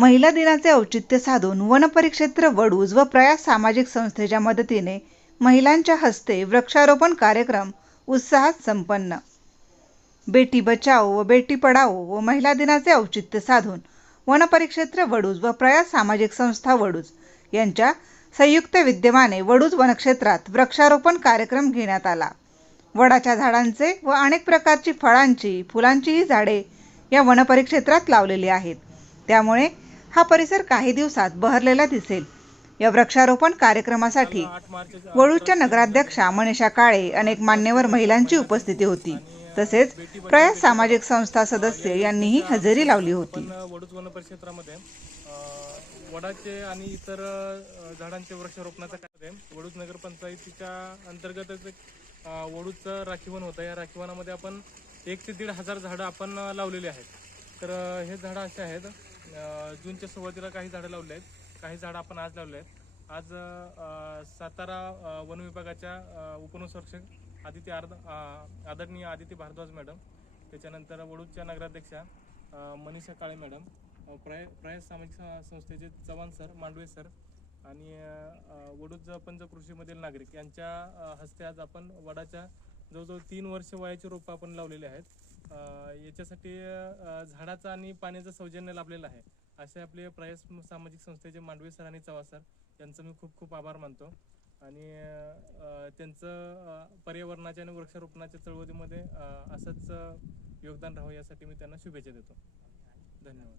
महिला दिनाचे औचित्य साधून वनपरिक्षेत्र वडूज व प्रयास सामाजिक संस्थेच्या मदतीने महिलांच्या हस्ते वृक्षारोपण कार्यक्रम उत्साहात संपन्न. बेटी बचाओ व बेटी पढाओ व महिला दिनाचे औचित्य साधून वनपरिक्षेत्र वडूज व प्रयास सामाजिक संस्था वडूज यांच्या संयुक्त विद्यमाने वडूज वनक्षेत्रात वृक्षारोपण कार्यक्रम घेण्यात आला. वडाच्या झाडांचे व अनेक प्रकारची फळांची फुलांचीही झाडे या वनपरिक्षेत्रात लावलेली आहेत. त्यामुळे हा परिसर काही दिवसात बहरलेला दिसेल. या वृक्षारोपण कार्यक्रमासाठी वळूच्या नगराध्यक्षा मनीषा काळे अनेक मान्यवर महिलांची उपस्थिती होती. तसेच प्रयास सामाजिक संस्था सदस्य यांनीही हजेरी लावली होती. वन वडाचे आणि इतर झाडांचे वृक्षारोपणाचा कार्य आहे. वडूज नगरपंचायतीच्या अंतर्गतच एक वडूजचं राखीवन होतं. या राखीवनामध्ये आपण एक ते दीड हजार झाडं आपण लावलेली आहेत. तर हे झाडं असे आहेत जूनच्या सुरुवातीला काही झाडं लावले आहेत. काही झाडं आपण आज लावले आहेत. आज सातारा वन विभागाच्या उपनुसंरक्षक आदित्य आर्द आदरणीय आदित्य भारद्वाज मॅडम त्याच्यानंतर वडूदच्या नगराध्यक्षा मनीषा काळे मॅडम प्राय प्रय प्रयास सामाजिक संस्थेचे चव्हाण सर मांडवे सर आणि वडूद अ, कृषीमधील पंचकृषीमधील नागरिक यांच्या हस्ते आज आपण वडाच्या जवळजवळ तीन वर्ष वयाची रोपं आपण लावलेली आहेत. याच्यासाठी झाडाचं आणि पाण्याचं सौजन्य लाभलेलं आहे. असे आपले प्रयास सामाजिक संस्थेचे मांडवी सर आणि चव्हाण सर यांचं मी खूप खूप आभार मानतो. आणि त्यांचं पर्यावरणाच्या आणि वृक्षारोपणाच्या चळवळीमध्ये असंच योगदान राहावं यासाठी मी त्यांना शुभेच्छा देतो. धन्यवाद.